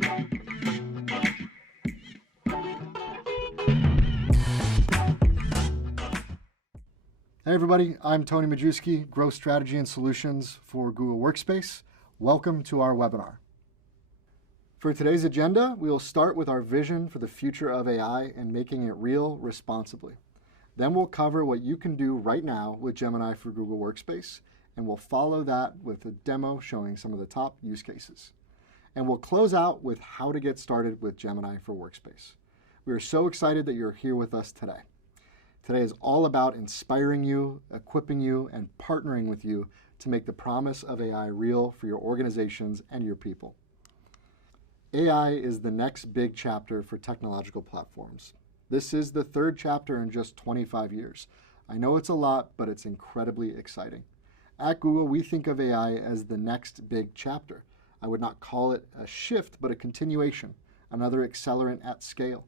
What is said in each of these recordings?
Hey everybody, I'm Tony Majewski, Growth Strategy and Solutions for Google Workspace. Welcome to our webinar. For today's agenda, we will start with our vision for the future of AI and making it real responsibly. Then we'll cover what you can do right now with Gemini for Google Workspace, and we'll follow that with a demo showing some of the top use cases. And we'll close out with how to get started with Gemini for Workspace. We are so excited that you're here with us today. Today is all about inspiring you, equipping you, and partnering with you to make the promise of AI real for your organizations and your people. AI is the next big chapter for technological platforms. This is the third chapter in just 25 years. I know it's a lot, but it's incredibly exciting. At Google, we think of AI as the next big chapter. I would not call it a shift, but a continuation, another accelerant at scale.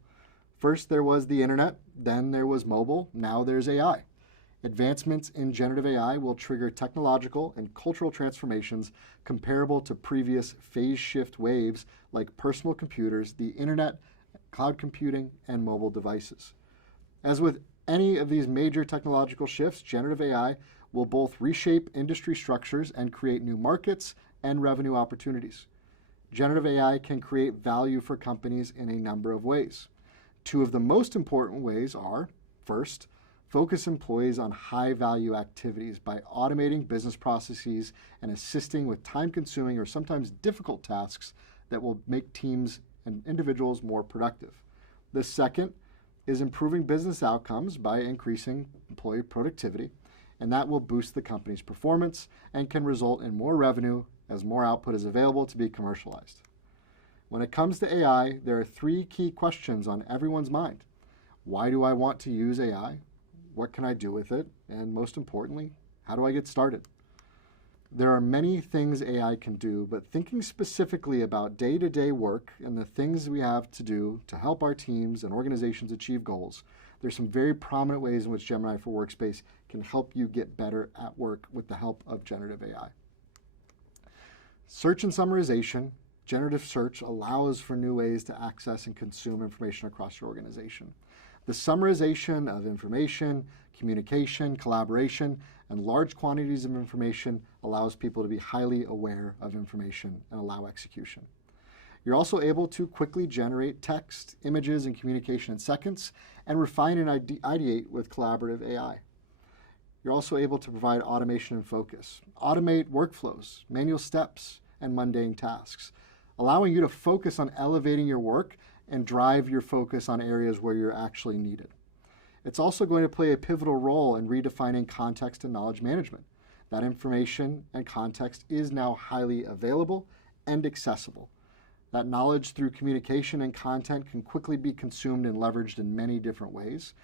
First, there was the internet, then there was mobile, now there's AI. Advancements in generative AI will trigger technological and cultural transformations comparable to previous phase shift waves like personal computers, the internet, cloud computing, and mobile devices. As with any of these major technological shifts, generative AI will both reshape industry structures and create new markets and revenue opportunities. Generative AI can create value for companies in a number of ways. Two of the most important ways are, first, focus employees on high-value activities by automating business processes and assisting with time-consuming or sometimes difficult tasks that will make teams and individuals more productive. The second is improving business outcomes by increasing employee productivity, and that will boost the company's performance and can result in more revenue as more output is available to be commercialized. When it comes to AI, there are three key questions on everyone's mind. Why do I want to use AI? What can I do with it? And most importantly, how do I get started? There are many things AI can do, but thinking specifically about day-to-day work and the things we have to do to help our teams and organizations achieve goals, there's some very prominent ways in which Gemini for Workspace can help you get better at work with the help of generative AI. Search and summarization. Generative search allows for new ways to access and consume information across your organization. The summarization of information, communication, collaboration, and large quantities of information allows people to be highly aware of information and allow execution. You're also able to quickly generate text, images, and communication in seconds and refine and ideate with collaborative AI. You're also able to provide automation and focus, automate workflows, manual steps, and mundane tasks, allowing you to focus on elevating your work and drive your focus on areas where you're actually needed. It's also going to play a pivotal role in redefining context and knowledge management. That information and context is now highly available and accessible. That knowledge through communication and content can quickly be consumed and leveraged in many different ways,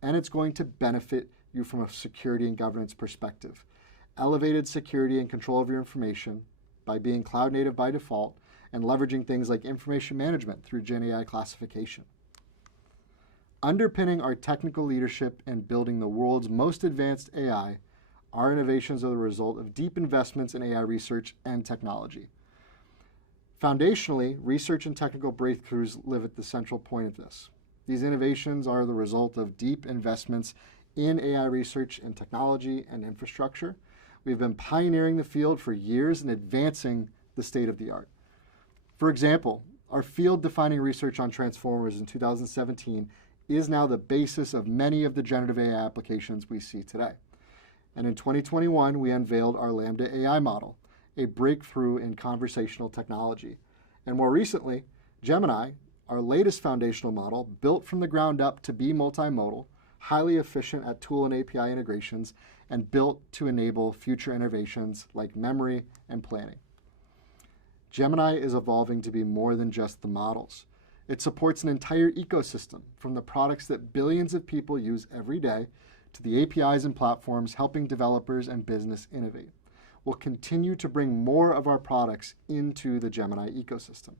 and it's going to benefit you from a security and governance perspective. Elevated security and control of your information by being cloud native by default and leveraging things like information management through GenAI classification. Underpinning our technical leadership in building the world's most advanced AI, our innovations are the result of deep investments in AI research and technology. Foundationally, research and technical breakthroughs live at the central point of this. These innovations are the result of deep investments in AI research and technology and infrastructure. We've been pioneering the field for years and advancing the state of the art. For example, our field-defining research on transformers in 2017 is now the basis of many of the generative AI applications we see today. And in 2021, we unveiled our Lambda AI model, a breakthrough in conversational technology. And more recently, Gemini, our latest foundational model, built from the ground up to be multimodal, highly efficient at tool and API integrations, and built to enable future innovations like memory and planning. Gemini is evolving to be more than just the models. It supports an entire ecosystem, from the products that billions of people use every day to the APIs and platforms helping developers and business innovate. We'll continue to bring more of our products into the Gemini ecosystem.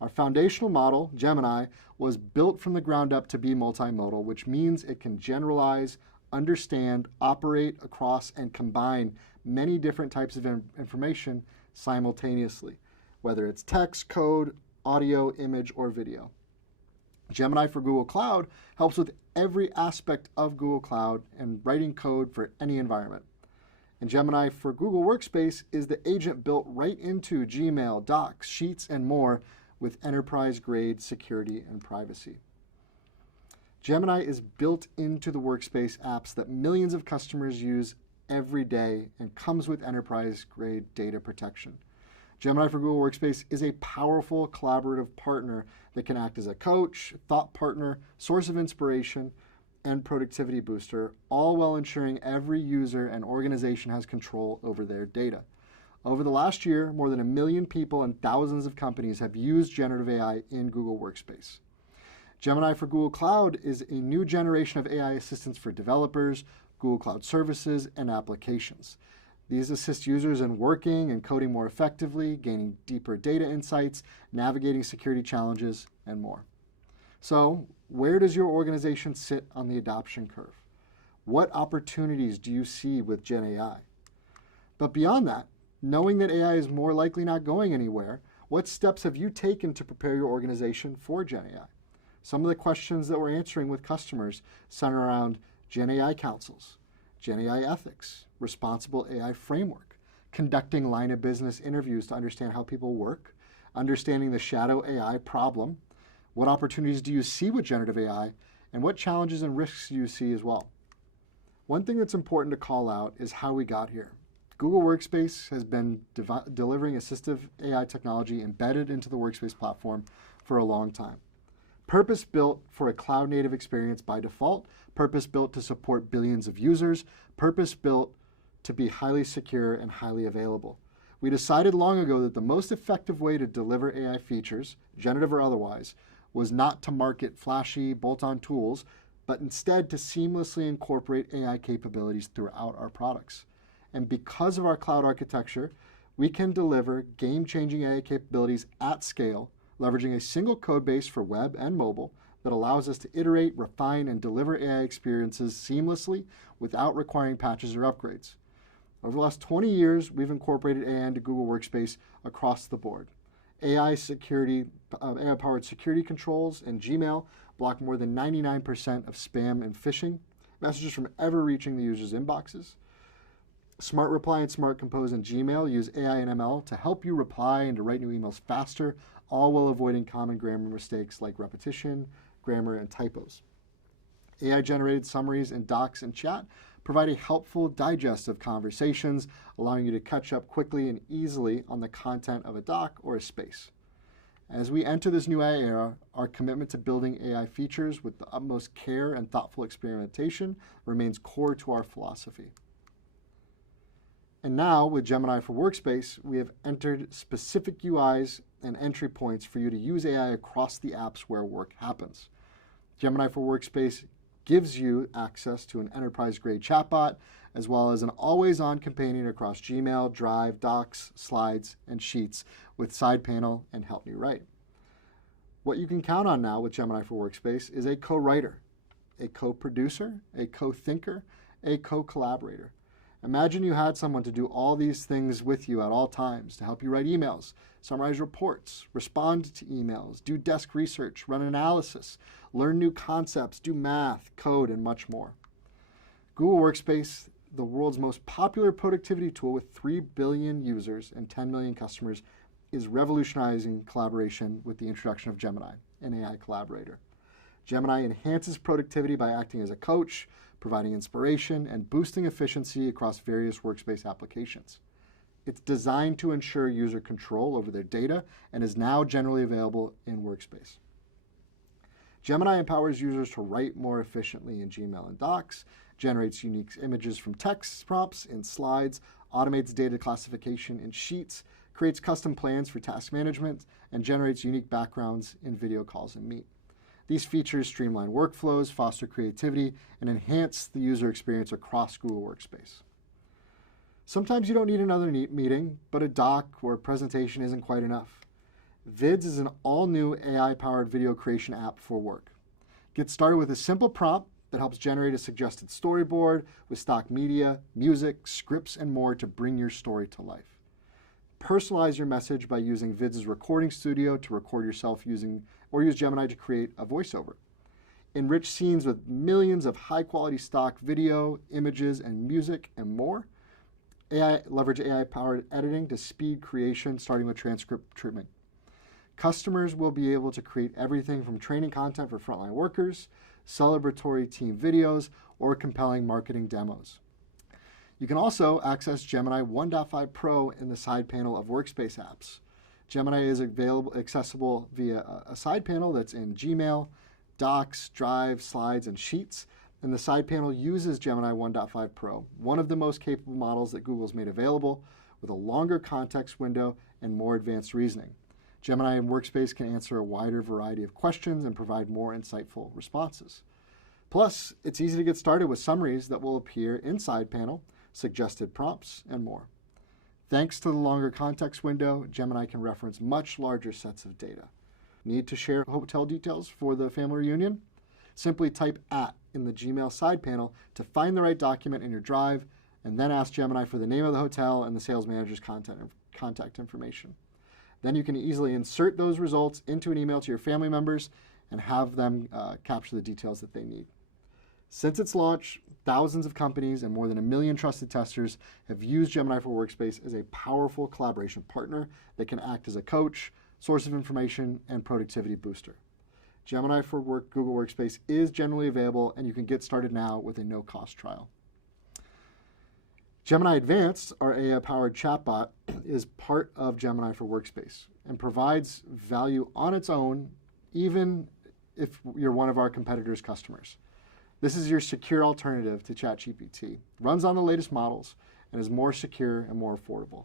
Our foundational model, Gemini, was built from the ground up to be multimodal, which means it can generalize, understand, operate across, and combine many different types of information simultaneously, whether it's text, code, audio, image, or video. Gemini for Google Cloud helps with every aspect of Google Cloud and writing code for any environment. And Gemini for Google Workspace is the agent built right into Gmail, Docs, Sheets, and more with enterprise-grade security and privacy. Gemini is built into the Workspace apps that millions of customers use every day and comes with enterprise-grade data protection. Gemini for Google Workspace is a powerful collaborative partner that can act as a coach, thought partner, source of inspiration, and productivity booster, all while ensuring every user and organization has control over their data. Over the last year, more than 1 million people and thousands of companies have used generative AI in Google Workspace. Gemini for Google Cloud is a new generation of AI assistants for developers, Google Cloud services, and applications. These assist users in working and coding more effectively, gaining deeper data insights, navigating security challenges, and more. So, where does your organization sit on the adoption curve? What opportunities do you see with Gen AI? But beyond that, knowing that AI is more likely not going anywhere, what steps have you taken to prepare your organization for Gen AI? Some of the questions that we're answering with customers center around Gen AI councils, Gen AI ethics, responsible AI framework, conducting line of business interviews to understand how people work, understanding the shadow AI problem, what opportunities do you see with generative AI, and what challenges and risks do you see as well. One thing that's important to call out is how we got here. Google Workspace has been delivering assistive AI technology embedded into the Workspace platform for a long time. Purpose-built for a cloud-native experience by default, purpose-built to support billions of users, purpose-built to be highly secure and highly available. We decided long ago that the most effective way to deliver AI features, generative or otherwise, was not to market flashy, bolt-on tools, but instead to seamlessly incorporate AI capabilities throughout our products. And because of our cloud architecture, we can deliver game-changing AI capabilities at scale, leveraging a single code base for web and mobile that allows us to iterate, refine, and deliver AI experiences seamlessly without requiring patches or upgrades. Over the last 20 years, we've incorporated AI into Google Workspace across the board. AI-powered security controls in Gmail block more than 99% of spam and phishing messages from ever reaching the user's inboxes. Smart Reply and Smart Compose in Gmail use AI and ML to help you reply and to write new emails faster, all while avoiding common grammar mistakes like repetition, grammar, and typos. AI-generated summaries in Docs and chat provide a helpful digest of conversations, allowing you to catch up quickly and easily on the content of a doc or a space. As we enter this new AI era, our commitment to building AI features with the utmost care and thoughtful experimentation remains core to our philosophy. And now, with Gemini for Workspace, we have entered specific UIs and entry points for you to use AI across the apps where work happens. Gemini for Workspace gives you access to an enterprise-grade chatbot, as well as an always-on companion across Gmail, Drive, Docs, Slides, and Sheets with side panel and Help Me Write. What you can count on now with Gemini for Workspace is a co-writer, a co-producer, a co-thinker, a co-collaborator. Imagine you had someone to do all these things with you at all times, to help you write emails, summarize reports, respond to emails, do desk research, run analysis, learn new concepts, do math, code, and much more. Google Workspace, the world's most popular productivity tool with 3 billion users and 10 million customers, is revolutionizing collaboration with the introduction of Gemini, an AI collaborator. Gemini enhances productivity by acting as a coach, providing inspiration, and boosting efficiency across various Workspace applications. It's designed to ensure user control over their data and is now generally available in Workspace. Gemini empowers users to write more efficiently in Gmail and Docs, generates unique images from text prompts in Slides, automates data classification in Sheets, creates custom plans for task management, and generates unique backgrounds in video calls and Meet. These features streamline workflows, foster creativity, and enhance the user experience across Google Workspace. Sometimes you don't need another meeting, but a doc or a presentation isn't quite enough. Vids is an all-new AI-powered video creation app for work. Get started with a simple prompt that helps generate a suggested storyboard with stock media, music, scripts, and more to bring your story to life. personalize your message by using Vids' recording studio to record yourself or use Gemini to create a voiceover. Enrich scenes with millions of high-quality stock video, images, and music, and more. Leverage AI-powered editing to speed creation, starting with transcript treatment. Customers will be able to create everything from training content for frontline workers, celebratory team videos, or compelling marketing demos. You can also access Gemini 1.5 Pro in the side panel of Workspace apps. Gemini is accessible via a side panel that's in Gmail, Docs, Drive, Slides, and Sheets, and the side panel uses Gemini 1.5 Pro, one of the most capable models that Google's made available, with a longer context window and more advanced reasoning. Gemini and Workspace can answer a wider variety of questions and provide more insightful responses. Plus, it's easy to get started with summaries that will appear in side panel, suggested prompts, and more. Thanks to the longer context window, Gemini can reference much larger sets of data. Need to share hotel details for the family reunion? Simply type @ in the Gmail side panel to find the right document in your drive, and then ask Gemini for the name of the hotel and the sales manager's contact information. Then you can easily insert those results into an email to your family members and have them capture the details that they need. Since its launch, thousands of companies and more than 1 million trusted testers have used Gemini for Workspace as a powerful collaboration partner that can act as a coach, source of information, and productivity booster. Gemini for Google Workspace is generally available, and you can get started now with a no-cost trial. Gemini Advanced, our AI-powered chatbot, is part of Gemini for Workspace and provides value on its own, even if you're one of our competitors' customers. This is your secure alternative to ChatGPT, runs on the latest models, and is more secure and more affordable.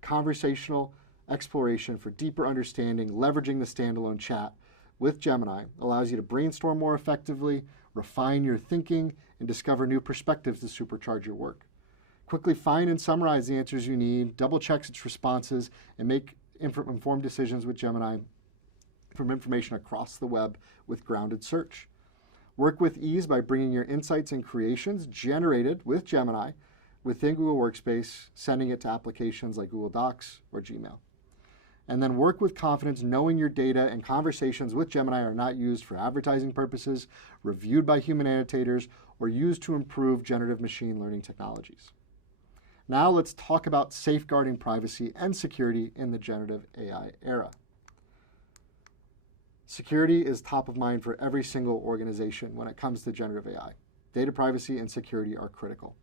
Conversational exploration for deeper understanding, leveraging the standalone chat with Gemini allows you to brainstorm more effectively, refine your thinking, and discover new perspectives to supercharge your work. Quickly find and summarize the answers you need, double-check its responses, and make informed decisions with Gemini from information across the web with grounded search. Work with ease by bringing your insights and creations generated with Gemini within Google Workspace, sending it to applications like Google Docs or Gmail. And then work with confidence knowing your data and conversations with Gemini are not used for advertising purposes, reviewed by human annotators, or used to improve generative machine learning technologies. Now let's talk about safeguarding privacy and security in the generative AI era. Security is top of mind for every single organization when it comes to generative AI. Data privacy and security are critical.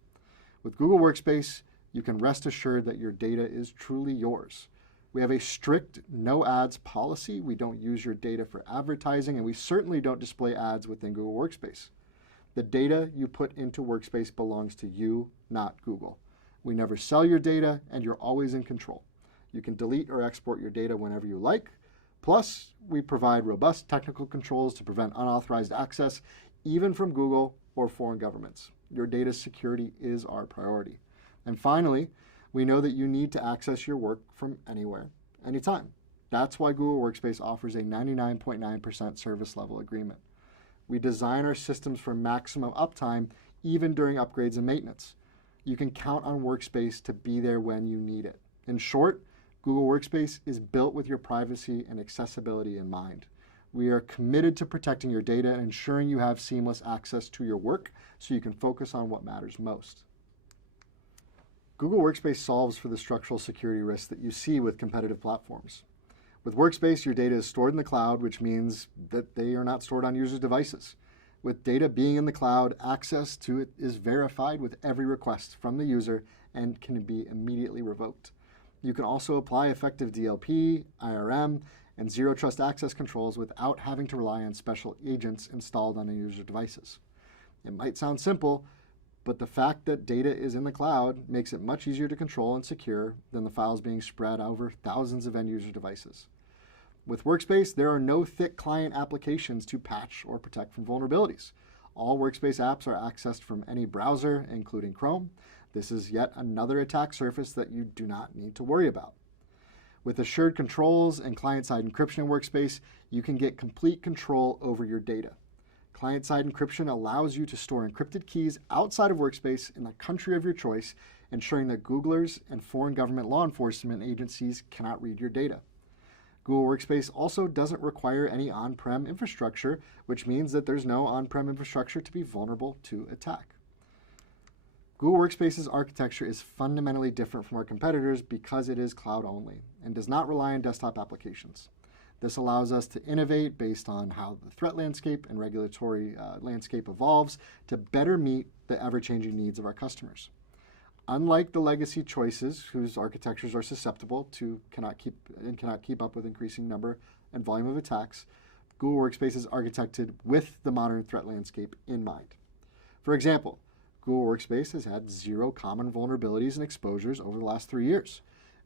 With Google Workspace, you can rest assured that your data is truly yours. We have a strict no ads policy. We don't use your data for advertising, and we certainly don't display ads within Google Workspace. The data you put into Workspace belongs to you, not Google. We never sell your data, and you're always in control. You can delete or export your data whenever you like. Plus, we provide robust technical controls to prevent unauthorized access, even from Google or foreign governments. Your data security is our priority. And finally, we know that you need to access your work from anywhere, anytime. That's why Google Workspace offers a 99.9% service level agreement. We design our systems for maximum uptime, even during upgrades and maintenance. You can count on Workspace to be there when you need it. In short, Google Workspace is built with your privacy and accessibility in mind. We are committed to protecting your data and ensuring you have seamless access to your work so you can focus on what matters most. Google Workspace solves for the structural security risks that you see with competitive platforms. With Workspace, your data is stored in the cloud, which means that they are not stored on users' devices. With data being in the cloud, access to it is verified with every request from the user and can be immediately revoked. You can also apply effective DLP, IRM, and zero trust access controls without having to rely on special agents installed on the user devices. It might sound simple, but the fact that data is in the cloud makes it much easier to control and secure than the files being spread over thousands of end user devices. With Workspace, there are no thick client applications to patch or protect from vulnerabilities. All Workspace apps are accessed from any browser, including Chrome. This is yet another attack surface that you do not need to worry about. With assured controls and client-side encryption in Workspace, you can get complete control over your data. Client-side encryption allows you to store encrypted keys outside of Workspace in the country of your choice ensuring that Googlers and foreign government law enforcement agencies cannot read your data. Google Workspace also doesn't require any on-prem infrastructure, which means that there's no on-prem infrastructure to be vulnerable to attack. Google Workspace's architecture is fundamentally different from our competitors because it is cloud-only and does not rely on desktop applications. This allows us to innovate based on how the threat landscape and regulatory landscape evolves to better meet the ever-changing needs of our customers. Unlike the legacy choices, whose architectures are susceptible to cannot keep up with increasing number and volume of attacks, Google Workspace is architected with the modern threat landscape in mind. For example, Google Workspace has had 0 common vulnerabilities and exposures over the last 3 years,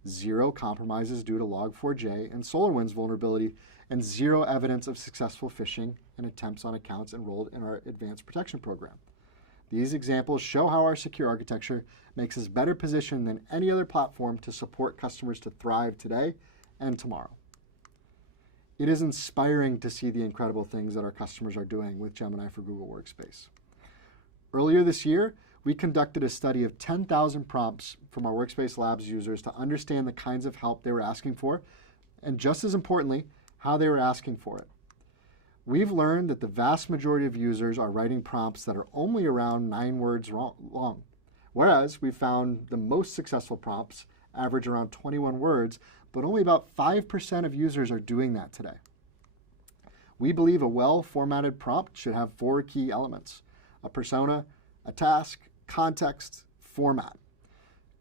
0 compromises due to Log4j and SolarWinds vulnerability, and 0 evidence of successful phishing and attempts on accounts enrolled in our advanced protection program. These examples show how our secure architecture makes us better positioned than any other platform to support customers to thrive today and tomorrow. It is inspiring to see the incredible things that our customers are doing with Gemini for Google Workspace. Earlier this year, we conducted a study of 10,000 prompts from our Workspace Labs users to understand the kinds of help they were asking for, and just as importantly, how they were asking for it. We've learned that the vast majority of users are writing prompts that are only around 9 words long, whereas we found the most successful prompts average around 21 words, but only about 5% of users are doing that today. We believe a well-formatted prompt should have 4 key elements: a persona, a task, context, format.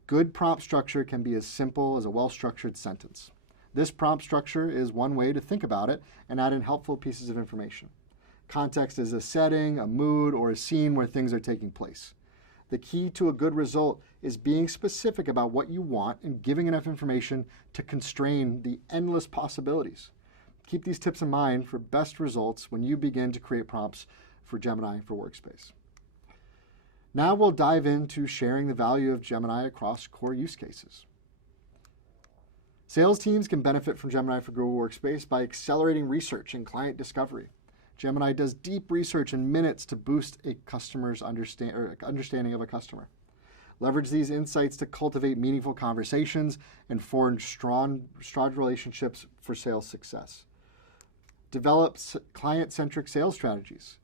Good prompt structure can be as simple as a well-structured sentence. This prompt structure is one way to think about it and add in helpful pieces of information. Context is a setting, a mood, or a scene where things are taking place. The key to a good result is being specific about what you want and giving enough information to constrain the endless possibilities. Keep these tips in mind for best results when you begin to create prompts for Gemini for Workspace. Now we'll dive into sharing the value of Gemini across core use cases. Sales teams can benefit from Gemini for Google Workspace by accelerating research and client discovery. Gemini does deep research in minutes to boost a customer's understanding of a customer. Leverage these insights to cultivate meaningful conversations and forge strong relationships for sales success. Develop client-centric sales strategies.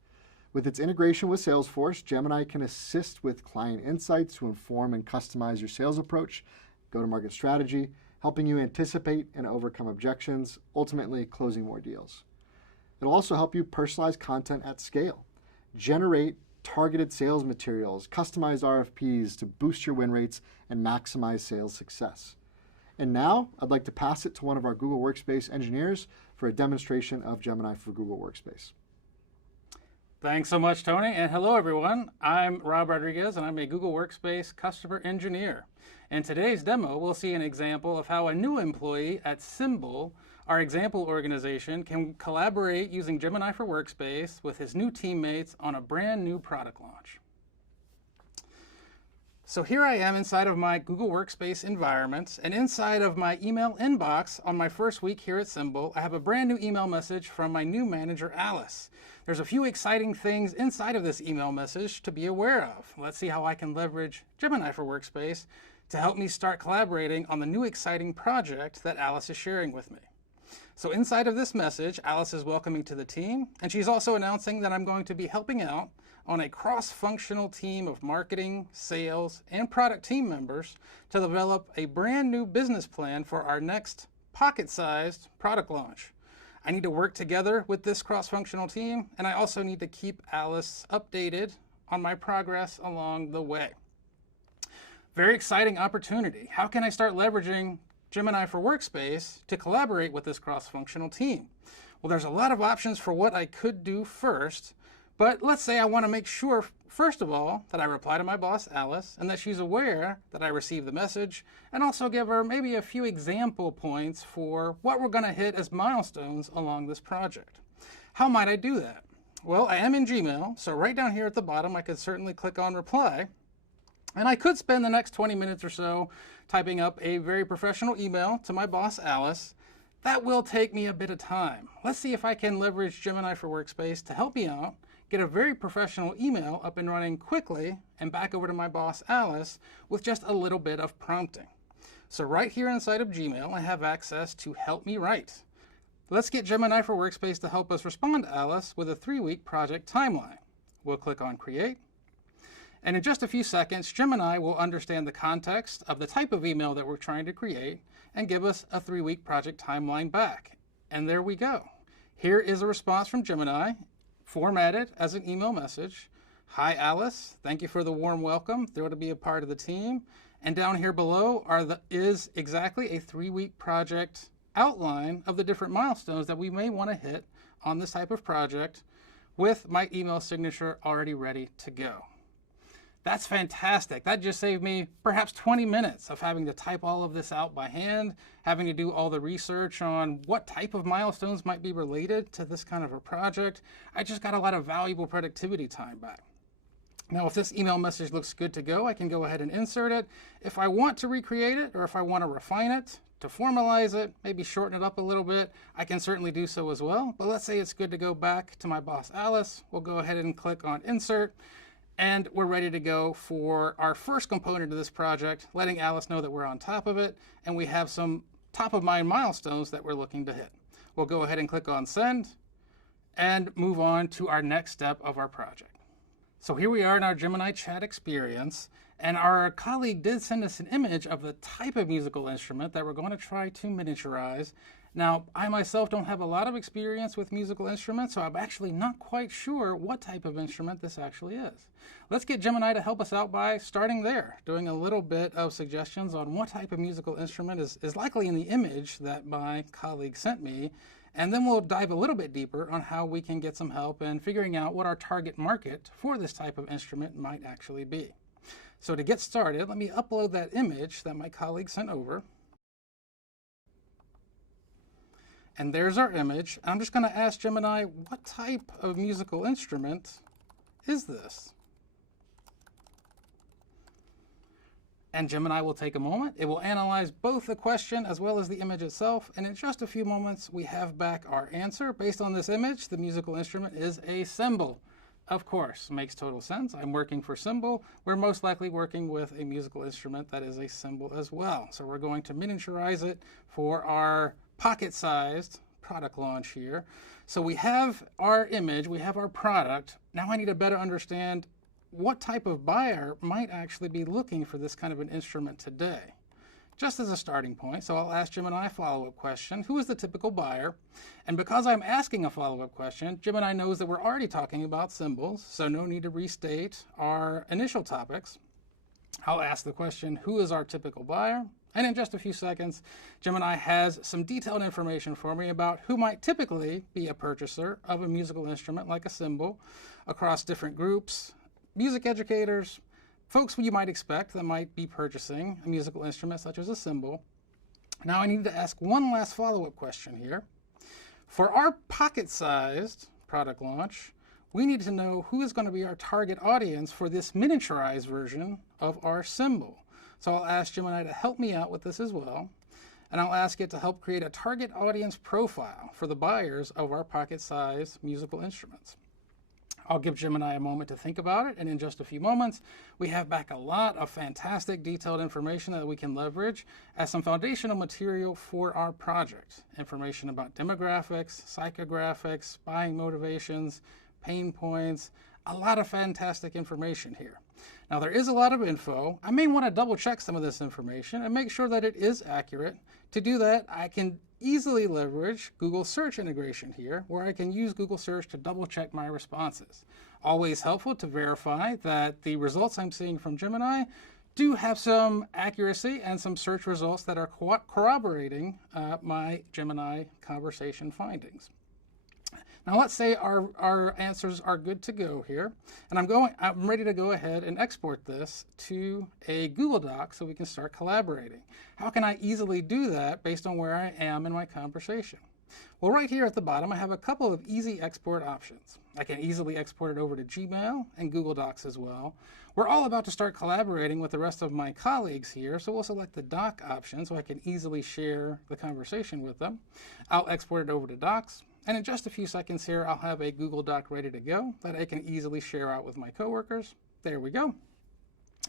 With its integration with Salesforce, Gemini can assist with client insights to inform and customize your sales approach, go-to-market strategy, helping you anticipate and overcome objections, ultimately closing more deals. It'll also help you personalize content at scale, generate targeted sales materials, customized RFPs to boost your win rates and maximize sales success. And now, I'd like to pass it to one of our Google Workspace engineers for a demonstration of Gemini for Google Workspace. Thanks so much, Tony, and hello, everyone. I'm Rob Rodriguez, and I'm a Google Workspace customer engineer. In today's demo, we'll see an example of how a new employee at Symbol, our example organization, can collaborate using Gemini for Workspace with his new teammates on a brand new product launch. So here I am inside of my Google Workspace environment, and inside of my email inbox on my first week here at Symbol, I have a brand new email message from my new manager, Alice. There's a few exciting things inside of this email message to be aware of. Let's see how I can leverage Gemini for Workspace to help me start collaborating on the new exciting project that Alice is sharing with me. So inside of this message, Alice is welcoming to the team, and she's also announcing that I'm going to be helping out on a cross-functional team of marketing, sales, and product team members to develop a brand new business plan for our next pocket-sized product launch. I need to work together with this cross-functional team, and I also need to keep Alice updated on my progress along the way. Very exciting opportunity. How can I start leveraging Gemini for Workspace to collaborate with this cross-functional team? Well, there's a lot of options for what I could do first, but let's say I want to make sure, first of all, that I reply to my boss, Alice, and that she's aware that I received the message, and also give her maybe a few example points for what we're going to hit as milestones along this project. How might I do that? Well, I am in Gmail, so right down here at the bottom, I could certainly click on Reply, and I could spend the next 20 minutes or so typing up a very professional email to my boss, Alice. That will take me a bit of time. Let's see if I can leverage Gemini for Workspace to help me out, get a very professional email up and running quickly and back over to my boss, Alice, with just a little bit of prompting. So right here inside of Gmail, I have access to Help Me Write. Let's get Gemini for Workspace to help us respond to Alice with a 3-week project timeline. We'll click on Create. And in just a few seconds, Gemini will understand the context of the type of email that we're trying to create and give us a 3-week project timeline back. And there we go. Here is a response from Gemini, formatted as an email message. Hi, Alice. Thank you for the warm welcome. Thrilled to be a part of the team. And down here below is exactly a 3-week project outline of the different milestones that we may want to hit on this type of project with my email signature already ready to go. That's fantastic. That just saved me perhaps 20 minutes of having to type all of this out by hand, having to do all the research on what type of milestones might be related to this kind of a project. I just got a lot of valuable productivity time back. Now, if this email message looks good to go, I can go ahead and insert it. If I want to recreate it, or if I want to refine it, to formalize it, maybe shorten it up a little bit, I can certainly do so as well. But let's say it's good to go back to my boss, Alice. We'll go ahead and click on Insert, and we're ready to go for our first component of this project, letting Alice know that we're on top of it, and we have some top-of-mind milestones that we're looking to hit. We'll go ahead and click on Send, and move on to our next step of our project. So here we are in our Gemini chat experience, and our colleague did send us an image of the type of musical instrument that we're going to try to miniaturize. Now, I myself don't have a lot of experience with musical instruments, so I'm actually not quite sure what type of instrument this actually is. Let's get Gemini to help us out by starting there, doing a little bit of suggestions on what type of musical instrument is likely in the image that my colleague sent me. And then we'll dive a little bit deeper on how we can get some help in figuring out what our target market for this type of instrument might actually be. So to get started, let me upload that image that my colleague sent over. And there's our image. I'm just going to ask Gemini, what type of musical instrument is this? And Gemini will take a moment. It will analyze both the question as well as the image itself. And in just a few moments, we have back our answer. Based on this image, the musical instrument is a cymbal. Of course, makes total sense. I'm working for cymbal. We're most likely working with a musical instrument that is a cymbal as well. So we're going to miniaturize it for our pocket-sized product launch here. So we have our image, we have our product. Now I need to better understand what type of buyer might actually be looking for this kind of an instrument today. Just as a starting point, so I'll ask Gemini a follow-up question. Who is the typical buyer? And because I'm asking a follow-up question, Gemini knows that we're already talking about cymbals, so no need to restate our initial topics. I'll ask the question, who is our typical buyer? And in just a few seconds, Gemini has some detailed information for me about who might typically be a purchaser of a musical instrument like a cymbal across different groups, music educators, folks you might expect that might be purchasing a musical instrument such as a cymbal. Now I need to ask one last follow-up question here. For our pocket-sized product launch, we need to know who is going to be our target audience for this miniaturized version of our cymbal. So I'll ask Gemini to help me out with this as well. And I'll ask it to help create a target audience profile for the buyers of our pocket-sized musical instruments. I'll give Gemini a moment to think about it, and in just a few moments, we have back a lot of fantastic detailed information that we can leverage as some foundational material for our project. Information about demographics, psychographics, buying motivations, pain points, a lot of fantastic information here. Now there is a lot of info. I may want to double check some of this information and make sure that it is accurate. To do that, I can easily leverage Google search integration here, where I can use Google search to double check my responses. Always helpful to verify that the results I'm seeing from Gemini do have some accuracy and some search results that are corroborating my Gemini conversation findings. Now let's say our answers are good to go here, and I'm ready to go ahead and export this to a Google Doc so we can start collaborating. How can I easily do that based on where I am in my conversation? Well, right here at the bottom, I have a couple of easy export options. I can easily export it over to Gmail and Google Docs as well. We're all about to start collaborating with the rest of my colleagues here, so we'll select the Doc option so I can easily share the conversation with them. I'll export it over to Docs. And in just a few seconds here, I'll have a Google Doc ready to go that I can easily share out with my coworkers. There we go.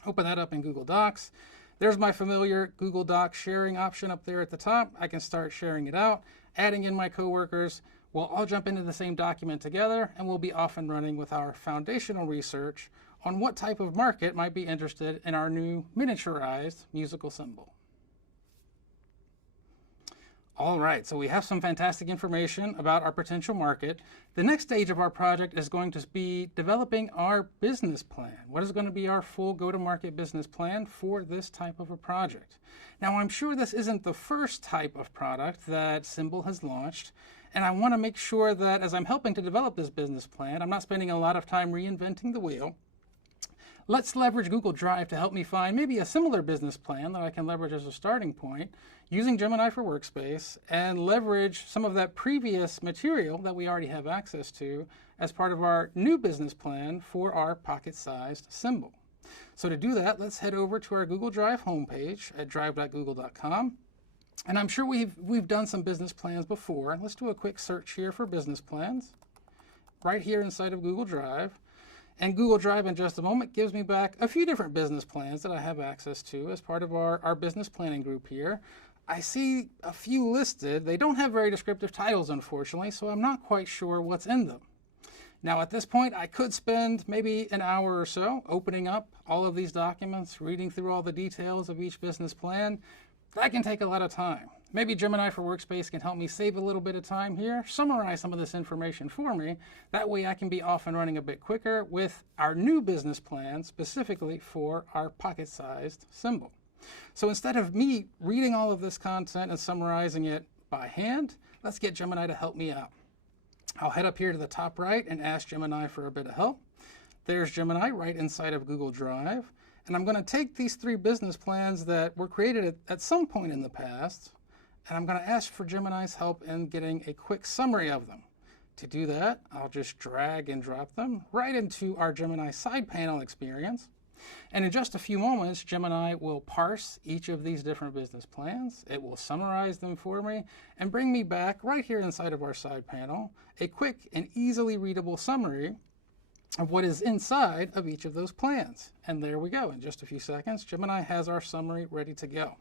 Open that up in Google Docs. There's my familiar Google Doc sharing option up there at the top. I can start sharing it out, adding in my coworkers. We'll all jump into the same document together, and we'll be off and running with our foundational research on what type of market might be interested in our new miniaturized musical symbol. All right, so we have some fantastic information about our potential market. The next stage of our project is going to be developing our business plan. What is going to be our full go-to-market business plan for this type of a project? Now, I'm sure this isn't the first type of product that Symbol has launched, and I want to make sure that as I'm helping to develop this business plan, I'm not spending a lot of time reinventing the wheel. Let's leverage Google Drive to help me find maybe a similar business plan that I can leverage as a starting point using Gemini for Workspace and leverage some of that previous material that we already have access to as part of our new business plan for our pocket-sized symbol. So to do that, let's head over to our Google Drive homepage at drive.google.com. And I'm sure we've done some business plans before. Let's do a quick search here for business plans right here inside of Google Drive. And Google Drive in just a moment gives me back a few different business plans that I have access to as part of our business planning group here. I see a few listed. They don't have very descriptive titles, unfortunately, so I'm not quite sure what's in them. Now, at this point, I could spend maybe an hour or so opening up all of these documents, reading through all the details of each business plan. That can take a lot of time. Maybe Gemini for Workspace can help me save a little bit of time here, summarize some of this information for me. That way I can be off and running a bit quicker with our new business plan, specifically for our pocket-sized symbol. So instead of me reading all of this content and summarizing it by hand, let's get Gemini to help me out. I'll head up here to the top right and ask Gemini for a bit of help. There's Gemini right inside of Google Drive. And I'm going to take these three business plans that were created at some point in the past, and I'm going to ask for Gemini's help in getting a quick summary of them. To do that, I'll just drag and drop them right into our Gemini side panel experience. And in just a few moments, Gemini will parse each of these different business plans. It will summarize them for me and bring me back right here inside of our side panel a quick and easily readable summary of what is inside of each of those plans. And there we go. In just a few seconds, Gemini has our summary ready to go.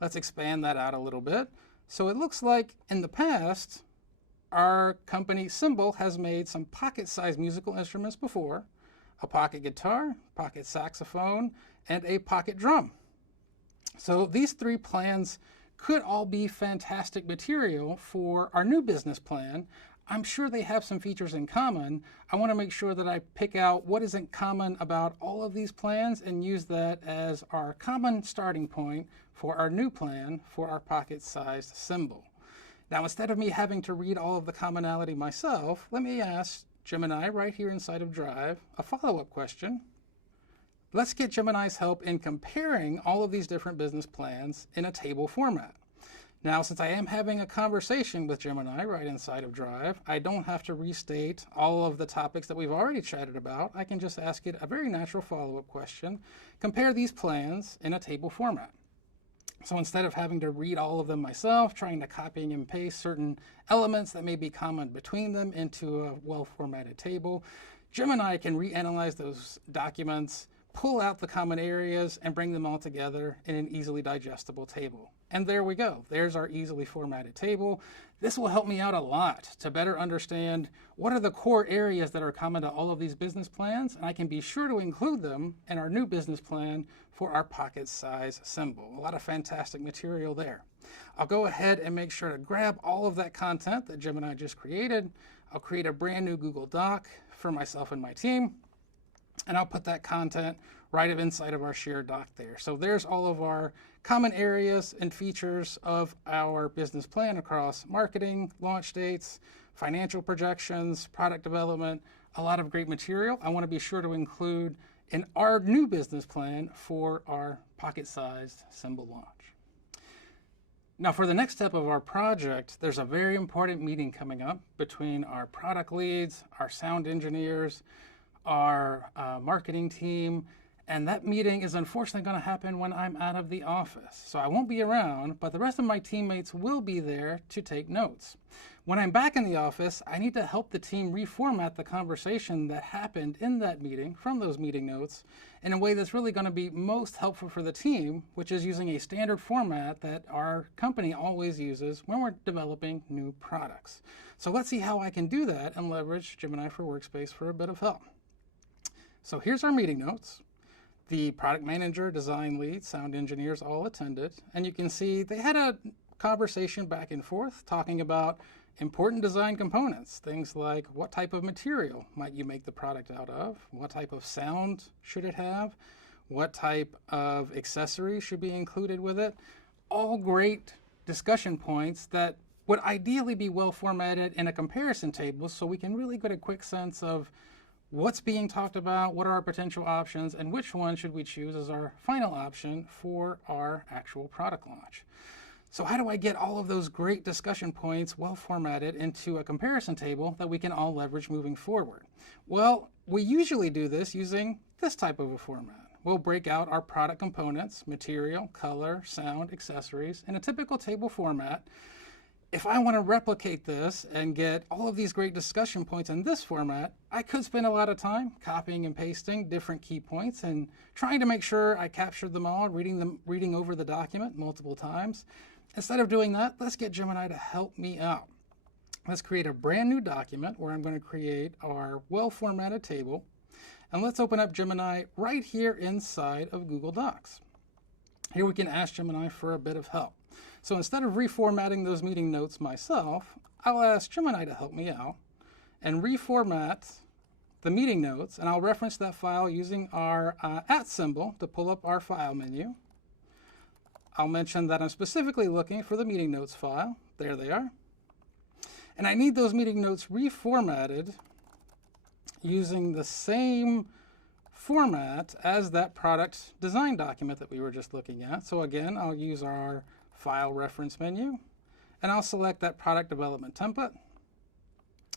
Let's expand that out a little bit. So it looks like in the past, our company Symbol has made some pocket-sized musical instruments before: a pocket guitar, pocket saxophone, and a pocket drum. So these three plans could all be fantastic material for our new business plan. I'm sure they have some features in common. I want to make sure that I pick out what isn't common about all of these plans and use that as our common starting point for our new plan for our pocket-sized symbol. Now, instead of me having to read all of the commonality myself, let me ask Gemini right here inside of Drive a follow-up question. Let's get Gemini's help in comparing all of these different business plans in a table format. Now, since I am having a conversation with Gemini right inside of Drive, I don't have to restate all of the topics that we've already chatted about. I can just ask it a very natural follow-up question. Compare these plans in a table format. So instead of having to read all of them myself, trying to copy and paste certain elements that may be common between them into a well-formatted table, Gemini can reanalyze those documents, pull out the common areas, and bring them all together in an easily digestible table. And there we go. There's our easily formatted table. This will help me out a lot to better understand what are the core areas that are common to all of these business plans, and I can be sure to include them in our new business plan for our pocket size symbol. A lot of fantastic material there. I'll go ahead and make sure to grab all of that content that Gemini just created. I'll create a brand new Google Doc for myself and my team, and I'll put that content right inside of our shared doc there. So there's all of our common areas and features of our business plan across marketing, launch dates, financial projections, product development, a lot of great material. I want to be sure to include in our new business plan for our pocket-sized symbol launch. Now, for the next step of our project, there's a very important meeting coming up between our product leads, our sound engineers, our marketing team, and that meeting is unfortunately going to happen when I'm out of the office. So I won't be around, but the rest of my teammates will be there to take notes. When I'm back in the office, I need to help the team reformat the conversation that happened in that meeting from those meeting notes in a way that's really going to be most helpful for the team, which is using a standard format that our company always uses when we're developing new products. So let's see how I can do that and leverage Gemini for Workspace for a bit of help. So here's our meeting notes. The product manager, design lead, sound engineers all attended, and you can see they had a conversation back and forth talking about important design components, things like what type of material might you make the product out of, what type of sound should it have, what type of accessory should be included with it. All great discussion points that would ideally be well formatted in a comparison table so we can really get a quick sense of what's being talked about, what are our potential options, and which one should we choose as our final option for our actual product launch. So how do I get all of those great discussion points well formatted into a comparison table that we can all leverage moving forward? Well, we usually do this using this type of a format. We'll break out our product components, material, color, sound, accessories in a typical table format. If I want to replicate this and get all of these great discussion points in this format, I could spend a lot of time copying and pasting different key points and trying to make sure I captured them all, reading over the document multiple times. Instead of doing that, let's get Gemini to help me out. Let's create a brand new document where I'm going to create our well-formatted table. And let's open up Gemini right here inside of Google Docs. Here we can ask Gemini for a bit of help. So instead of reformatting those meeting notes myself, I'll ask Gemini to help me out and reformat the meeting notes. And I'll reference that file using our @ symbol to pull up our file menu. I'll mention that I'm specifically looking for the meeting notes file. There they are. And I need those meeting notes reformatted using the same format as that product design document that we were just looking at. So again, I'll use our file reference menu and I'll select that product development template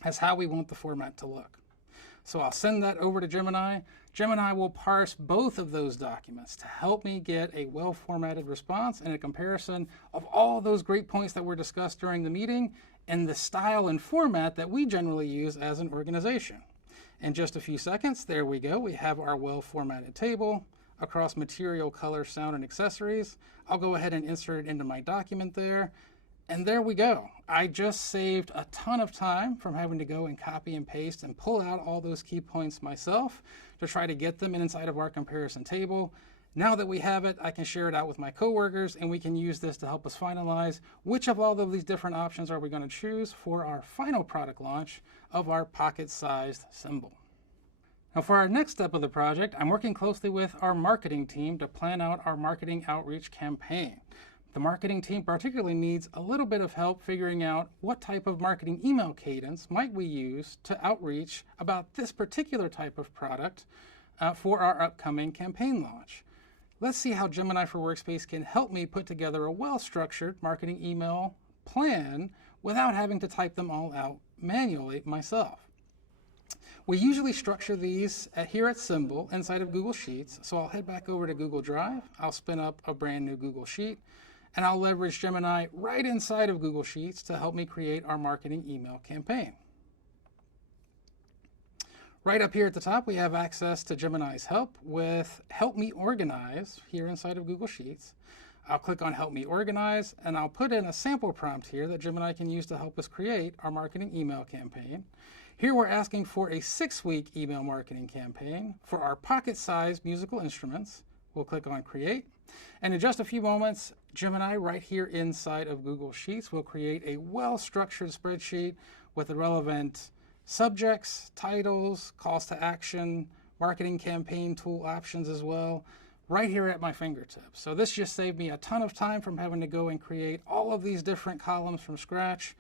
as how we want the format to look. So I'll send that over to Gemini. Gemini will parse both of those documents to help me get a well-formatted response and a comparison of all those great points that were discussed during the meeting and the style and format that we generally use as an organization. In just a few seconds, there we go. We have our well-formatted table across material, color, sound, and accessories. I'll go ahead and insert it into my document there. And there we go. I just saved a ton of time from having to go and copy and paste and pull out all those key points myself to try to get them inside of our comparison table. Now that we have it, I can share it out with my coworkers and we can use this to help us finalize which of all of these different options are we going to choose for our final product launch of our pocket-sized symbol. Now for our next step of the project, I'm working closely with our marketing team to plan out our marketing outreach campaign. The marketing team particularly needs a little bit of help figuring out what type of marketing email cadence might we use to outreach about this particular type of product for our upcoming campaign launch. Let's see how Gemini for Workspace can help me put together a well-structured marketing email plan without having to type them all out manually myself. We usually structure these here at Symbol inside of Google Sheets, so I'll head back over to Google Drive. I'll spin up a brand new Google Sheet, and I'll leverage Gemini right inside of Google Sheets to help me create our marketing email campaign. Right up here at the top, we have access to Gemini's help with Help Me Organize here inside of Google Sheets. I'll click on Help Me Organize, and I'll put in a sample prompt here that Gemini can use to help us create our marketing email campaign. Here we're asking for a 6-week email marketing campaign for our pocket-sized musical instruments. We'll click on Create, and in just a few moments, Gemini right here inside of Google Sheets will create a well-structured spreadsheet with the relevant subjects, titles, calls to action, marketing campaign tool options as well, right here at my fingertips. So this just saved me a ton of time from having to go and create all of these different columns from scratch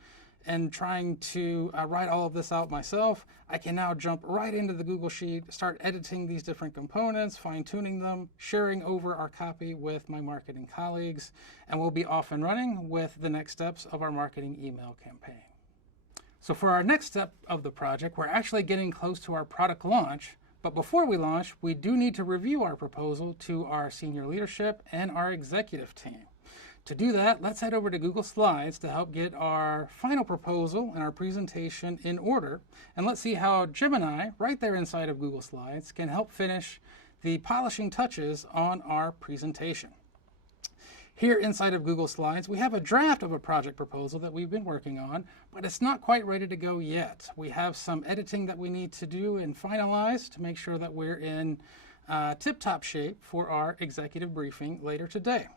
and trying to write all of this out myself. I can now jump right into the Google Sheet, start editing these different components, fine-tuning them, sharing over our copy with my marketing colleagues, and we'll be off and running with the next steps of our marketing email campaign. So for our next step of the project, we're actually getting close to our product launch, but before we launch, we do need to review our proposal to our senior leadership and our executive team To do that, let's head over to Google Slides to help get our final proposal and our presentation in order. And let's see how Gemini, right there inside of Google Slides, can help finish the polishing touches on our presentation. Here inside of Google Slides, we have a draft of a project proposal that we've been working on, but it's not quite ready to go yet. We have some editing that we need to do and finalize to make sure that we're in tip-top shape for our executive briefing later today.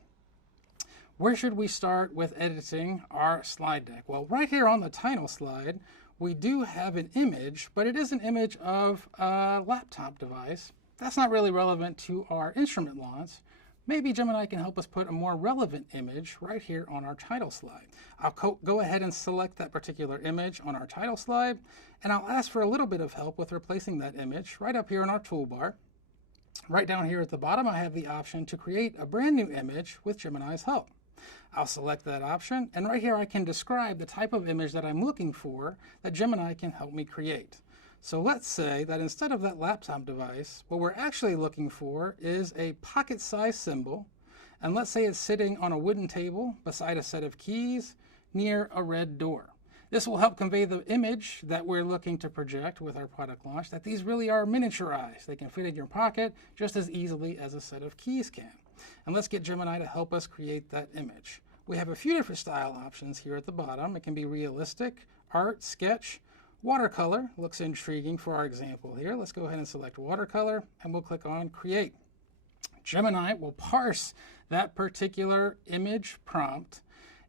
Where should we start with editing our slide deck? Well, right here on the title slide, we do have an image, but it is an image of a laptop device. That's not really relevant to our instrument launch. Maybe Gemini can help us put a more relevant image right here on our title slide. I'll go ahead and select that particular image on our title slide, and I'll ask for a little bit of help with replacing that image right up here in our toolbar. Right down here at the bottom, I have the option to create a brand new image with Gemini's help. I'll select that option, and right here I can describe the type of image that I'm looking for that Gemini can help me create. So let's say that instead of that laptop device, what we're actually looking for is a pocket-sized symbol, and let's say it's sitting on a wooden table beside a set of keys near a red door. This will help convey the image that we're looking to project with our product launch, that these really are miniaturized. They can fit in your pocket just as easily as a set of keys can. And let's get Gemini to help us create that image. We have a few different style options here at the bottom. It can be realistic, art, sketch, watercolor. Looks intriguing for our example here. Let's go ahead and select watercolor, and we'll click on create. Gemini will parse that particular image prompt.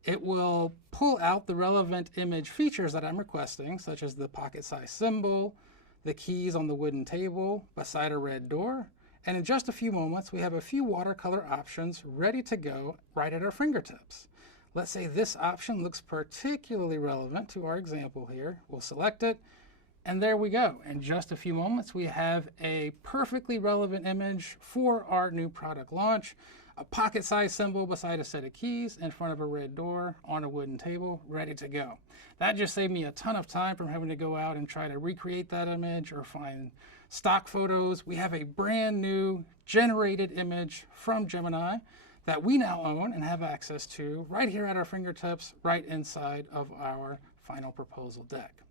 It will pull out the relevant image features that I'm requesting, such as the pocket-sized symbol, the keys on the wooden table beside a red door, and in just a few moments, we have a few watercolor options ready to go right at our fingertips. Let's say this option looks particularly relevant to our example here. We'll select it, and there we go. In just a few moments, we have a perfectly relevant image for our new product launch, a pocket-sized symbol beside a set of keys in front of a red door on a wooden table, ready to go. That just saved me a ton of time from having to go out and try to recreate that image or find stock photos. We have a brand new generated image from Gemini that we now own and have access to right here at our fingertips, right inside of our final proposal deck.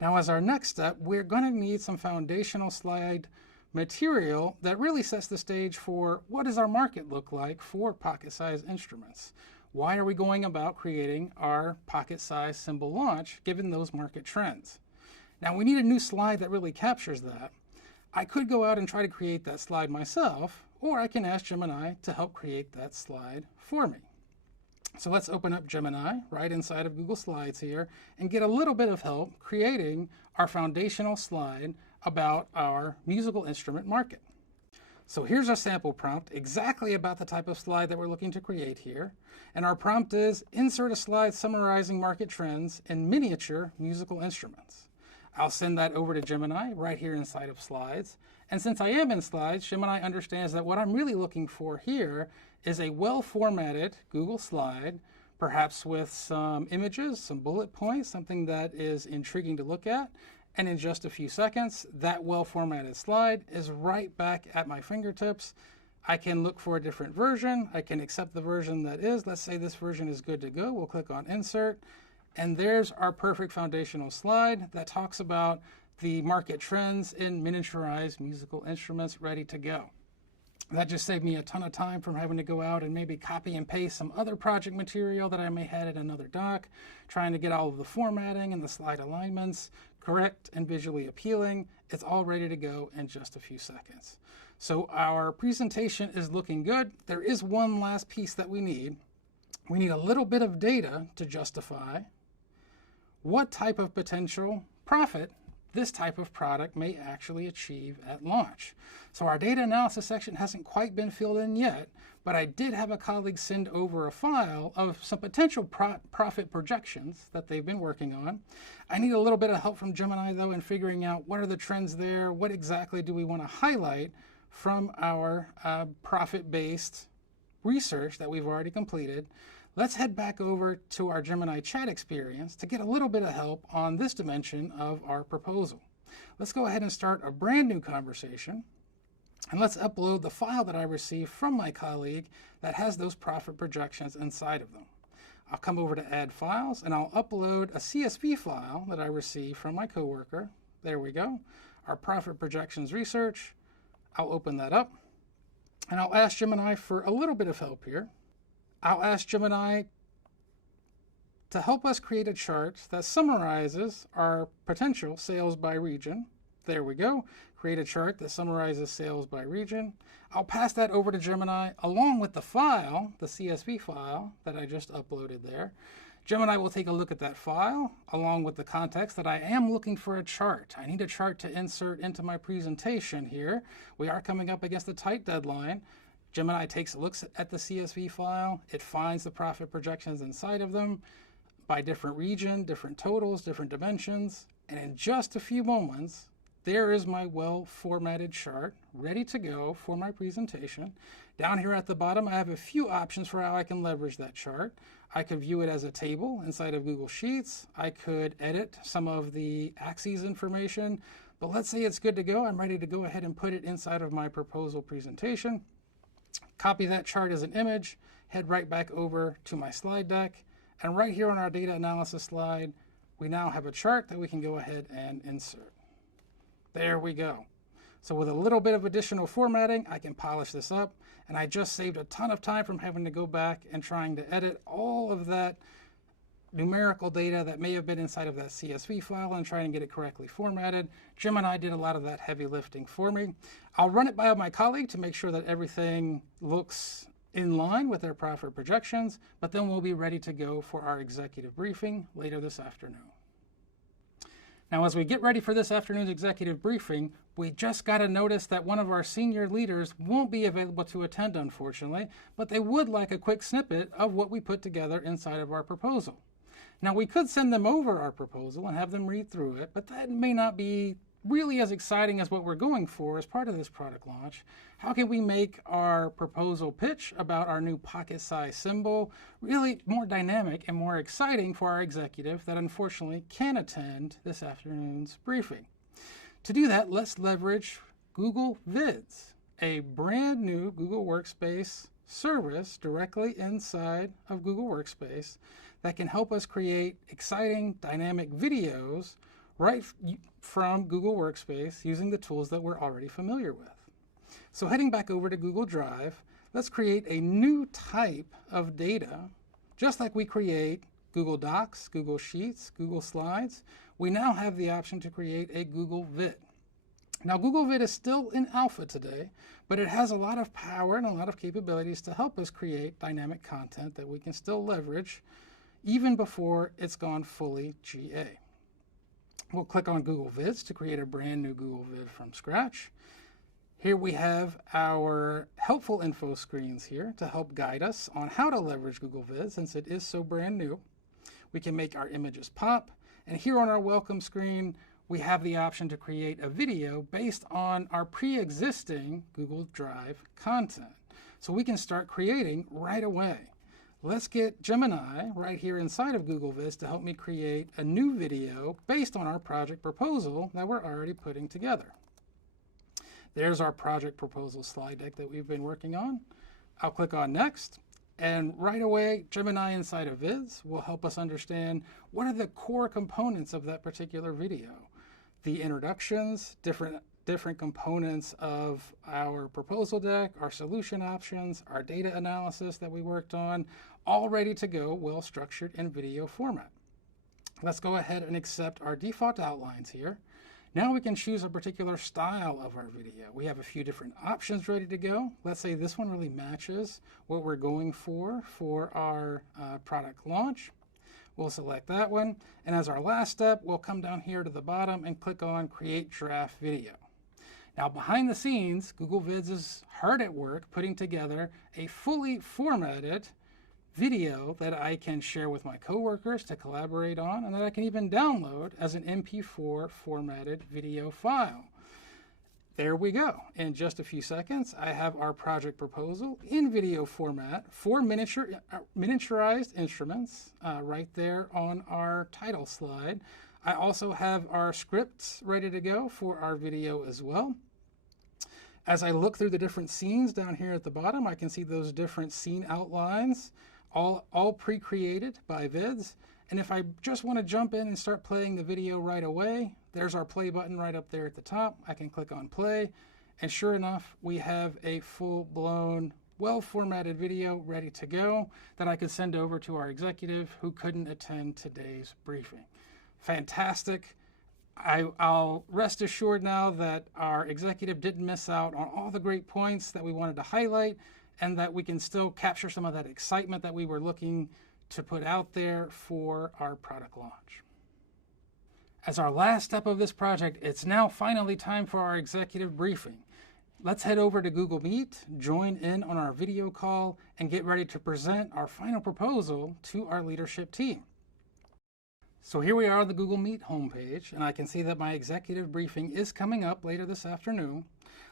Now, as our next step, we're going to need some foundational slide material that really sets the stage for what does our market look like for pocket-sized instruments. Why are we going about creating our pocket-sized symbol launch given those market trends? Now, we need a new slide that really captures that. I could go out and try to create that slide myself, or I can ask Gemini to help create that slide for me. So let's open up Gemini right inside of Google Slides here and get a little bit of help creating our foundational slide about our musical instrument market. So here's our sample prompt exactly about the type of slide that we're looking to create here. And our prompt is insert a slide summarizing market trends in miniature musical instruments. I'll send that over to Gemini right here inside of Slides. And since I am in Slides, Gemini understands that what I'm really looking for here is a well-formatted Google slide, perhaps with some images, some bullet points, something that is intriguing to look at. And in just a few seconds, that well-formatted slide is right back at my fingertips. I can look for a different version. I can accept the version that is. Let's say this version is good to go. We'll click on Insert. And there's our perfect foundational slide that talks about the market trends in miniaturized musical instruments ready to go. That just saved me a ton of time from having to go out and maybe copy and paste some other project material that I may have in another doc, trying to get all of the formatting and the slide alignments correct and visually appealing. It's all ready to go in just a few seconds. So our presentation is looking good. There is one last piece that we need. We need a little bit of data to justify what type of potential profit this type of product may actually achieve at launch. So our data analysis section hasn't quite been filled in yet, but I did have a colleague send over a file of some potential profit projections that they've been working on. I need a little bit of help from Gemini though in figuring out what are the trends there, what exactly do we want to highlight from our profit-based research that we've already completed. Let's head back over to our Gemini chat experience to get a little bit of help on this dimension of our proposal. Let's go ahead and start a brand new conversation. And let's upload the file that I received from my colleague that has those profit projections inside of them. I'll come over to Add Files, and I'll upload a CSV file that I received from my coworker. There we go. Our profit projections research. I'll open that up, and I'll ask Gemini for a little bit of help here. I'll ask Gemini to help us create a chart that summarizes our potential sales by region. There we go. Create a chart that summarizes sales by region. I'll pass that over to Gemini along with the file, the CSV file that I just uploaded there. Gemini will take a look at that file along with the context that I am looking for a chart. I need a chart to insert into my presentation here. We are coming up against a tight deadline. Gemini takes a look at the CSV file. It finds the profit projections inside of them by different region, different totals, different dimensions. And in just a few moments, there is my well-formatted chart ready to go for my presentation. Down here at the bottom, I have a few options for how I can leverage that chart. I could view it as a table inside of Google Sheets. I could edit some of the axes information, but let's say it's good to go. I'm ready to go ahead and put it inside of my proposal presentation. Copy that chart as an image, head right back over to my slide deck, and right here on our data analysis slide, we now have a chart that we can go ahead and insert. There we go. So with a little bit of additional formatting, I can polish this up, and I just saved a ton of time from having to go back and trying to edit all of that numerical data that may have been inside of that CSV file and trying to get it correctly formatted. Gemini did a lot of that heavy lifting for me. I'll run it by my colleague to make sure that everything looks in line with their profit projections, but then we'll be ready to go for our executive briefing later this afternoon. Now, as we get ready for this afternoon's executive briefing, we just got to notice that one of our senior leaders won't be available to attend, unfortunately, but they would like a quick snippet of what we put together inside of our proposal. Now, we could send them over our proposal and have them read through it, but that may not be really as exciting as what we're going for as part of this product launch. How can we make our proposal pitch about our new pocket-sized symbol really more dynamic and more exciting for our executive that unfortunately can't attend this afternoon's briefing? To do that, let's leverage Google Vids, a brand new Google Workspace service directly inside of Google Workspace that can help us create exciting dynamic videos right from Google Workspace using the tools that we're already familiar with. So heading back over to Google Drive, let's create a new type of data. Just like we create Google Docs, Google Sheets, Google Slides, we now have the option to create a Google Vid. Now, Google Vid is still in alpha today, but it has a lot of power and a lot of capabilities to help us create dynamic content that we can still leverage even before it's gone fully GA. We'll click on Google Vids to create a brand new Google Vid from scratch. Here we have our helpful info screens here to help guide us on how to leverage Google Vids since it is so brand new. We can make our images pop, and here on our welcome screen, we have the option to create a video based on our pre-existing Google Drive content. So we can start creating right away. Let's get Gemini right here inside of Google Vids to help me create a new video based on our project proposal that we're already putting together. There's our project proposal slide deck that we've been working on. I'll click on Next, and right away, Gemini inside of Vids will help us understand what are the core components of that particular video. The introductions, different components of our proposal deck, our solution options, our data analysis that we worked on, all ready to go, well structured in video format. Let's go ahead and accept our default outlines here. Now we can choose a particular style of our video. We have a few different options ready to go. Let's say this one really matches what we're going for our product launch. We'll select that one. And as our last step, we'll come down here to the bottom and click on Create Draft Video. Now, behind the scenes, Google Vids is hard at work putting together a fully formatted video that I can share with my coworkers to collaborate on, and that I can even download as an MP4 formatted video file. There we go. In just a few seconds, I have our project proposal in video format for miniaturized instruments right there on our title slide. I also have our scripts ready to go for our video as well. As I look through the different scenes down here at the bottom, I can see those different scene outlines, all pre-created by Vids. And if I just want to jump in and start playing the video right away, there's our play button right up there at the top. I can click on play, and sure enough, we have a full-blown, well-formatted video ready to go that I could send over to our executive who couldn't attend today's briefing. Fantastic. I'll rest assured now that our executive didn't miss out on all the great points that we wanted to highlight, and that we can still capture some of that excitement that we were looking to put out there for our product launch. As our last step of this project, it's now finally time for our executive briefing. Let's head over to Google Meet, join in on our video call, and get ready to present our final proposal to our leadership team. So here we are on the Google Meet homepage, and I can see that my executive briefing is coming up later this afternoon.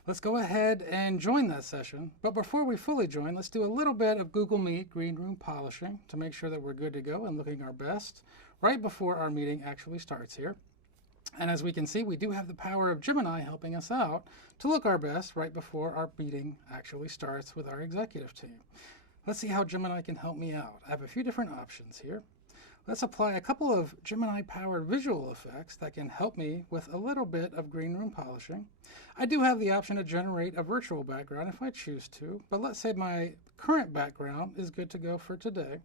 Let's go ahead and join that session. But before we fully join, let's do a little bit of Google Meet green room polishing to make sure that we're good to go and looking our best right before our meeting actually starts here. And as we can see, we do have the power of Gemini helping us out to look our best right before our meeting actually starts with our executive team. Let's see how Gemini can help me out. I have a few different options here. Let's apply a couple of Gemini-powered visual effects that can help me with a little bit of green room polishing. I do have the option to generate a virtual background if I choose to, but let's say my current background is good to go for today.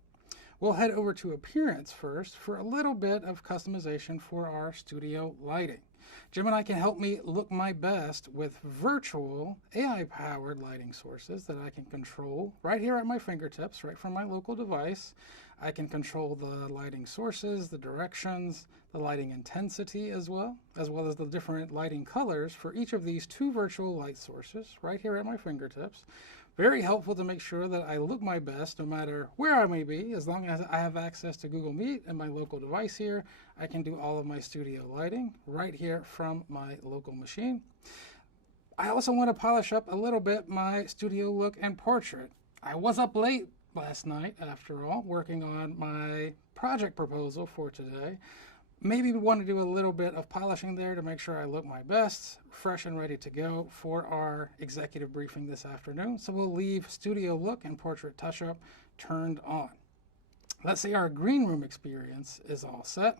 We'll head over to Appearance first for a little bit of customization for our studio lighting. Gemini can help me look my best with virtual AI-powered lighting sources that I can control right here at my fingertips, right from my local device. I can control the lighting sources, the directions, the lighting intensity as well as the different lighting colors for each of these two virtual light sources right here at my fingertips. Very helpful to make sure that I look my best no matter where I may be. As long as I have access to Google Meet and my local device here, I can do all of my studio lighting right here from my local machine. I also want to polish up a little bit my studio look and portrait. I was up late last night, after all, working on my project proposal for today. Maybe we want to do a little bit of polishing there to make sure I look my best, fresh and ready to go for our executive briefing this afternoon. So we'll leave studio look and portrait touch-up turned on. Let's say our green room experience is all set.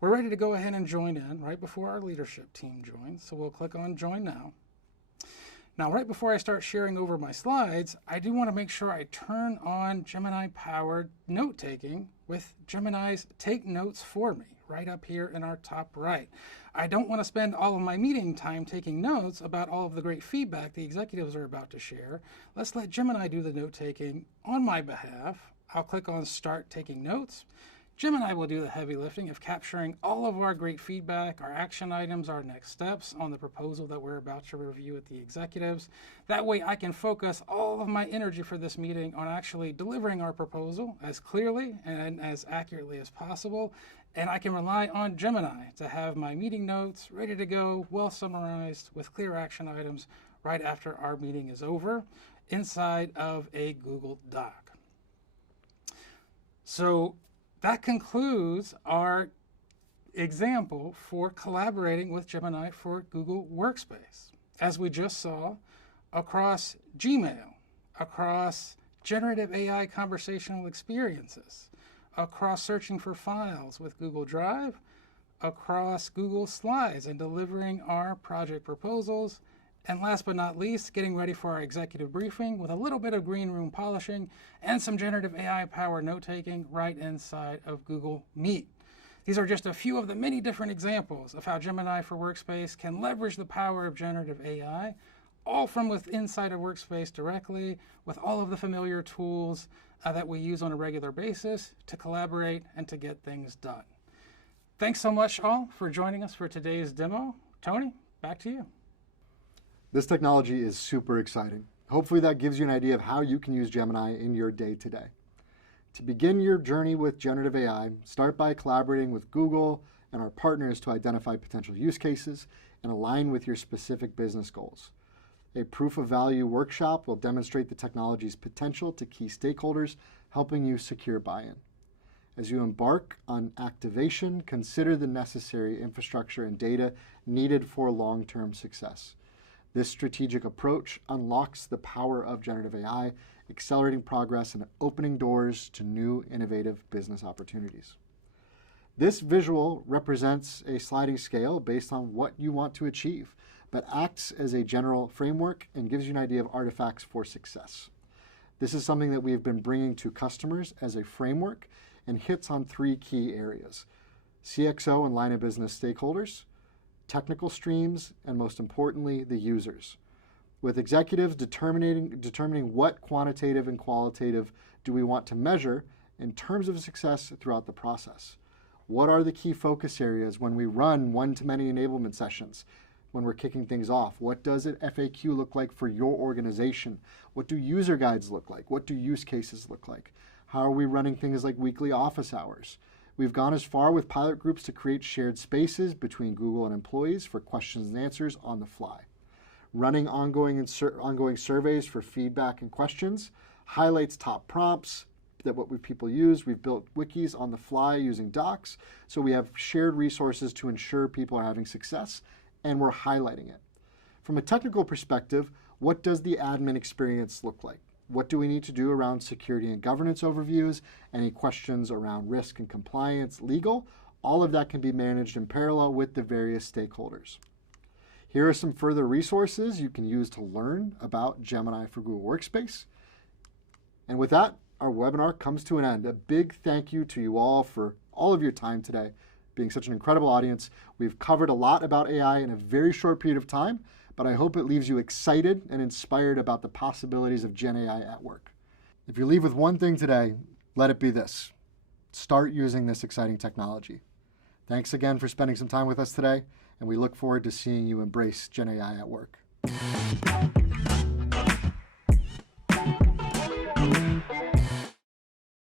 We're ready to go ahead and join in right before our leadership team joins. So we'll click on Join Now. Now, right before I start sharing over my slides, I do want to make sure I turn on Gemini-powered note-taking with Gemini's Take Notes for Me, right up here in our top right. I don't want to spend all of my meeting time taking notes about all of the great feedback the executives are about to share. Let's let Gemini do the note-taking on my behalf. I'll click on Start Taking Notes. Gemini will do the heavy lifting of capturing all of our great feedback, our action items, our next steps on the proposal that we're about to review with the executives. That way I can focus all of my energy for this meeting on actually delivering our proposal as clearly and as accurately as possible. And I can rely on Gemini to have my meeting notes ready to go, well summarized with clear action items right after our meeting is over inside of a Google Doc. So that concludes our example for collaborating with Gemini for Google Workspace. As we just saw, across Gmail, across generative AI conversational experiences, across searching for files with Google Drive, across Google Slides and delivering our project proposals, and last but not least, getting ready for our executive briefing with a little bit of green room polishing and some generative AI-powered note-taking right inside of Google Meet. These are just a few of the many different examples of how Gemini for Workspace can leverage the power of generative AI, all from inside of Workspace directly, with all of the familiar tools that we use on a regular basis to collaborate and to get things done. Thanks so much, all, for joining us for today's demo. Tony, back to you. This technology is super exciting. Hopefully that gives you an idea of how you can use Gemini in your day-to-day. To begin your journey with generative AI, start by collaborating with Google and our partners to identify potential use cases and align with your specific business goals. A proof of value workshop will demonstrate the technology's potential to key stakeholders, helping you secure buy-in. As you embark on activation, consider the necessary infrastructure and data needed for long-term success. This strategic approach unlocks the power of generative AI, accelerating progress and opening doors to new innovative business opportunities. This visual represents a sliding scale based on what you want to achieve, but acts as a general framework and gives you an idea of artifacts for success. This is something that we've been bringing to customers as a framework and hits on 3 key areas: CXO and line of business stakeholders, technical streams, and most importantly, the users. With executives determining what quantitative and qualitative do we want to measure in terms of success throughout the process. What are the key focus areas when we run one-to-many enablement sessions, when we're kicking things off? What does an FAQ look like for your organization? What do user guides look like? What do use cases look like? How are we running things like weekly office hours? We've gone as far with pilot groups to create shared spaces between Google and employees for questions and answers on the fly. Running ongoing surveys for feedback and questions, highlights top prompts that people use. We've built wikis on the fly using docs, so we have shared resources to ensure people are having success, and we're highlighting it. From a technical perspective, what does the admin experience look like? What do we need to do around security and governance overviews? Any questions around risk and compliance, legal? All of that can be managed in parallel with the various stakeholders. Here are some further resources you can use to learn about Gemini for Google Workspace. And with that, our webinar comes to an end. A big thank you to you all for all of your time today, being such an incredible audience. We've covered a lot about AI in a very short period of time, but I hope it leaves you excited and inspired about the possibilities of Gen AI at work. If you leave with one thing today, let it be this: start using this exciting technology. Thanks again for spending some time with us today, and we look forward to seeing you embrace Gen AI at work.